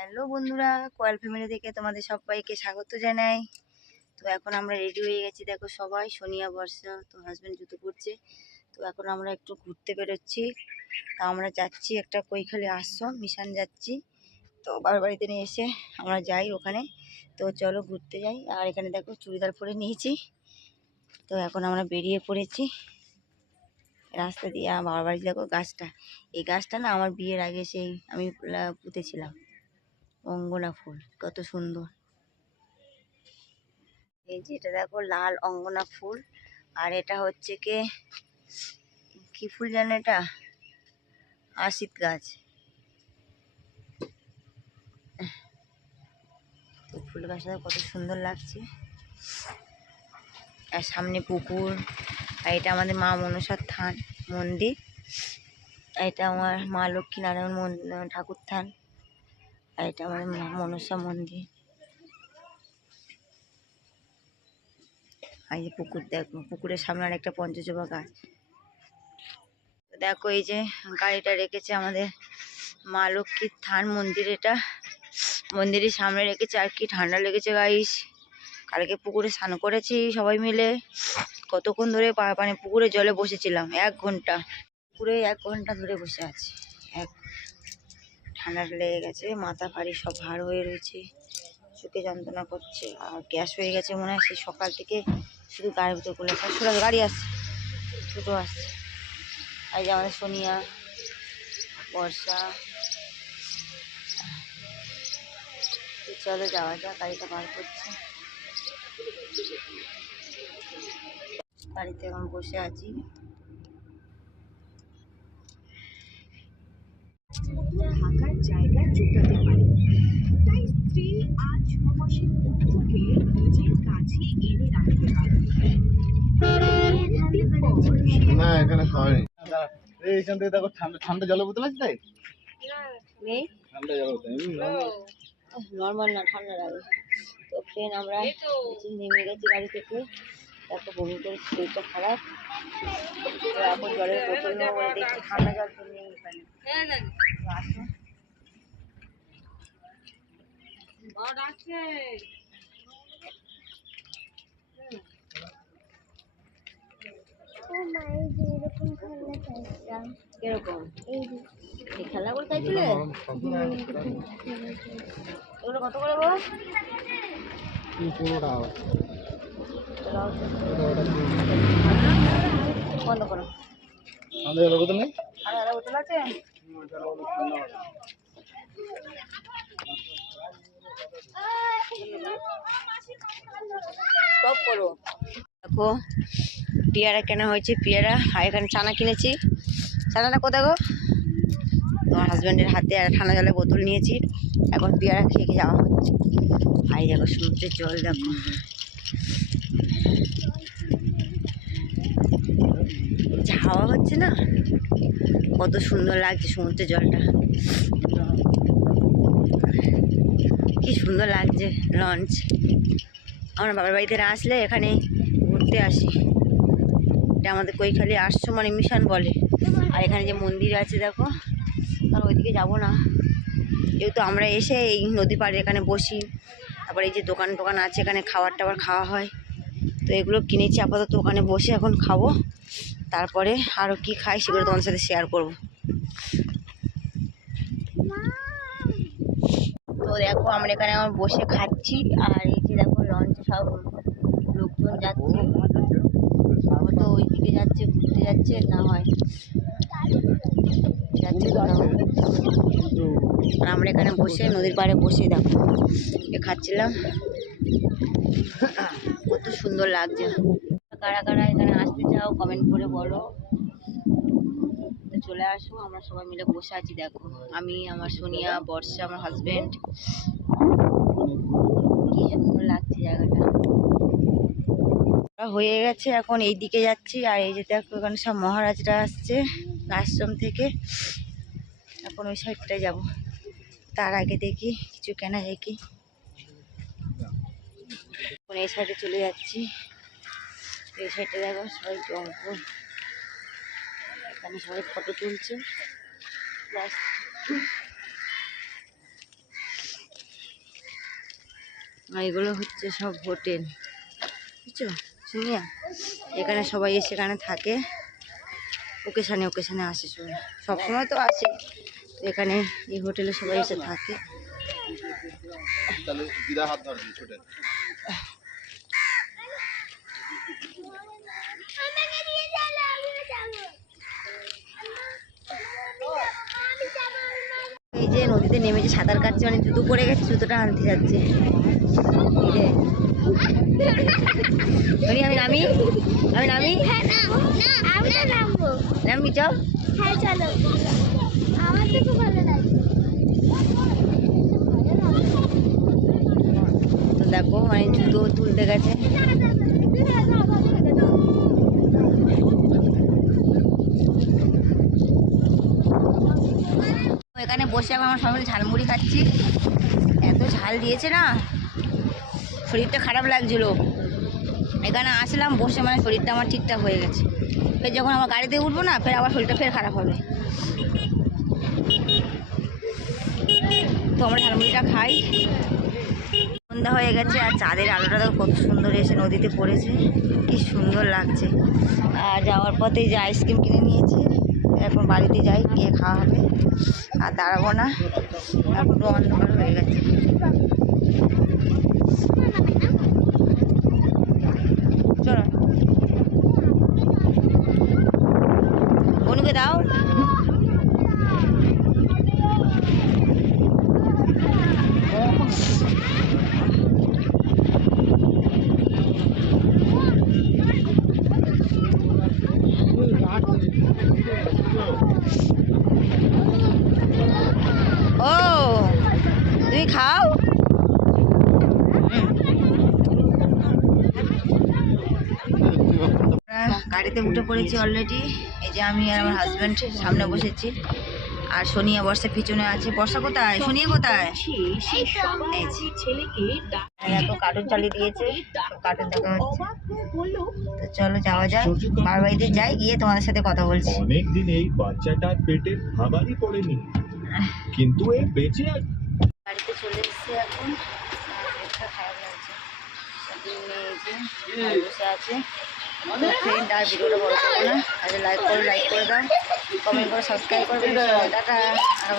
Hello বন্ধুরা, coil family থেকে তোমাদের সবাইকে স্বাগত জানাই। তো এখন আমরা রেডি হয়ে গেছি, দেখো সবাই, সোনিয়া, বর্ষা, তো হাজব্যান্ড জুতো পরছে। তো এখন আমরা একটু ঘুরতে বেরোচ্ছি। তা আমরা যাচ্ছি একটা কৈখালি আশ্রম, মিশন যাচ্ছি। তো বাবার বাড়িতে নিয়ে এসে আমরা যাই ওখানে। তো চলো ঘুরতে যাই। আর এখানে দেখো চুড়িদার পরে নিয়েছি। তো এখন আমরা বেরিয়ে পড়েছি। রাস্তা দিয়ে বাবার বাড়ি, দেখো গাছটা। এই গাছটা না আমার বিয়ের আগে সেই আমি পুঁতেছিলাম। অঙ্গনা ফুল, কত সুন্দর। এই যে এটা দেখো, লাল অঙ্গনা ফুল। আর এটা হচ্ছে কি কি ফুল জানো এটা? আশিত গাছ। ফুল গাছটা কত সুন্দর লাগছে। আর সামনে পুকুর, আর এটা আমাদের মা মনসার থান, মন্দির। এটা আমার মা লক্ষ্মী নারায়ণ ঠাকুর থান। আর এটা আমার মনসা মন্দির। আর যে পুকুর, দেখ, পুকুরের সামনে আর একটা পঞ্চজবা গাছ। দেখো এই যে গাড়িটা রেখেছে আমাদের মা লক্ষ্মীর থান মন্দির এটা। মন্দিরের সামনে রেখেছে আর কি ঠান্ডা লেগেছে গাইস কালকে পুকুরে স্নান করেছি সবাই মিলে। কতক্ষণ ধরে মানে পুকুরে জলে বসেছিলাম, এক ঘণ্টা। পুকুরে এক ঘণ্টা ধরে বসে আছি, এক ঠান্ডা লেগে গেছে, মাথা ভারী সব ভার হয়ে রয়েছে চোখে যন্ত্রণা করছে, আর গ্যাস হয়ে গেছে মনে হয়, সেই সকাল থেকে শুধু গাড়ির ভিতরে গুলো শ্বশুর গাড়ি আসছে ছোটো আসছে। আর যে আমাদের সোনিয়া, বর্ষা। চলো যাওয়া যাক, গাড়িটা বার করছে। গাড়িতে এখন বসে আছি। থাকার জায়গা জোটাতে পারে। তাই স্ত্রী আজ ছ মাসের পুত্রকে নিজের কাছে এনে রাখতে পারে। দিন পর সে না এখানে খাওয়াই এই এইখান থেকে দেখো ঠান্ডা ঠান্ডা জলের বোতল আছে তাই? ঠান্ডা জলের বোতল নর্মাল না ঠান্ডা লাগে। তো ফ্রেন্ড আমরা এই নেমে গেছি গাড়ি থেকে। তারপর বমি করে শরীরটা খারাপ। এখন জলের বোতল নেব বলে দেখছি ঠান্ডা জল তো নেই এখানে তো আসো। কীরকম? এই চাইছিলে এগুলো কত করে পনেরো টাকা বন্ধ করো। ঠান্ডা জলের বোতল নেই? আর বোতল আছে? স্টপ করো। দেখো পেয়ারা কেনা হয়েছে পেয়ারা। আর এখানে চানা কিনেছি। চানাটা কোথায় গো? তোমার হাজব্যান্ডের হাতে আর ঠান্ডা জলের বোতল নিয়েছি। এখন পেয়ারা খেয়ে খেয়ে যাওয়া হচ্ছে। ভাই দেখো সমুদ্রের জল দেখো। যে হাওয়া হচ্ছে না। কত সুন্দর লাগছে সমুদ্রের জলটা। কি সুন্দর লাগছে লঞ্চ। আমরা বাবার বাড়িতে আসলে এখানে ঘুরতে আসি। এটা আমাদের কৈখালি আসছো মানে মিশন বলে। আর এখানে যে মন্দির আছে দেখো, আর ওইদিকে যাব না। যেহেতু আমরা এসে এই নদী পাড়ে এখানে বসি। তারপরে এই যে দোকান টোকান আছে, এখানে খাবার টাবার খাওয়া হয়। তো এগুলো কিনেছি, আপাতত ওখানে বসে এখন খাব। তারপরে আরও কি খাই সেগুলো তোমাদের সাথে শেয়ার করব। তো দেখো, আমরা এখানে আমার বসে খাচ্ছি, আর এই যে দেখো লঞ্চে সব লোকজন যাচ্ছে। হয়তো ওই দিকে যাচ্ছে, ঘুরতে যাচ্ছে, না হয় যাচ্ছে আর আমরা এখানে বসে নদীর পাড়ে বসে দেখো খাচ্ছিলাম। কত সুন্দর লাগছে। কারা কারা এখানে আসতে চাও কমেন্ট করে বলো। চলে আসো, আমরা সবাই মিলে বসে আছি, দেখো। আমি, আমার সোনিয়া, বর্ষা, আমার হাজবেন্ড কি সুন্দর লাগছে জায়গাটা। হয়ে গেছে, এখন এই দিকে যাচ্ছি, আর এই যে দেখো, এখানে সব মহারাজরা আসছে আশ্রম থেকে। এখন ওই সাইডটায় যাব। তার আগে দেখি, কিছু কেনা যায় কি এখন এই সাইডে চলে যাচ্ছি। এই সাইডে দেখো সবাই জঙ্গল। এখানে সবাই ফটো তুলছে। এগুলো হচ্ছে সব হোটেল। বুঝছ? শুনিয়া? এখানে সবাই এসে এখানে থাকে। ওকেশানে ওকেশানে আসে সবাই। সবসময় তো আসে। তো এখানে এই হোটেলে সবাই এসে থাকে তাহলে দিদা হাত ধরবি ছোটে এই যে নদীতে নেমেছে সাঁতার কাটছে মানে জুতো পড়ে গেছে জুতোটা আনতে যাচ্ছে আমি নামি আমি নামি হ্যাঁ নামবো নামি চল হ্যাঁ দেখো মানে জুতো তুলতে গেছে এখানে বসে আমার সবাই ঝালমুড়ি খাচ্ছি। এত ঝাল দিয়েছে না। শরীরটা খারাপ লাগছিল। এখানে আসলাম, বসে মানে শরীরটা আমার ঠিকঠাক হয়ে গেছে। ফের যখন আমার গাড়িতে উঠবো না, ফের আবার শরীরটা ফের খারাপ হবে। তো আমরা ঝালমুড়িটা খাই। সন্ধ্যা হয়ে গেছে, আর চাঁদের আলোটা তো কত সুন্দর এসে নদীতে পড়েছে। কি সুন্দর লাগছে। আর যাওয়ার পথে যে আইসক্রিম কিনে নিয়েছি। এখন বাড়িতে যাই গিয়ে খাওয়া হবে। আর দাঁড়াবো না। পুরো অন্ধকার হয়ে গেছে। গাড়িতে উঠে পড়েছি অলরেডি এই যে আমি আর আমার হাজব্যান্ড সামনে বসেছি। আর সোনিয়া বর্ষা পিছনে আছে। বর্ষা কোথায়? সোনিয়া কোথায়? এত কার্টুন চালিয়ে দিয়েছে। কার্টুন দেখা হচ্ছে। তো চলো যাওয়া যাক। বার বাড়িতে যাই, গিয়ে তোমাদের সাথে কথা বলছি। অনেকদিন এই বাচ্চাটার পেটে খাবারই পড়েনি। কিন্তু এ বেঁচে আছে। বাড়িতে চলে এসেছি এখন। খারাপ লাগছে। বসে আছে। ফ্রেন্ড আর ভিডিওটা বড় করব না। আজ লাইক করে লাইক করে দাও। কমেন্ট করে সাবস্ক্রাইব করবে টাটা। আর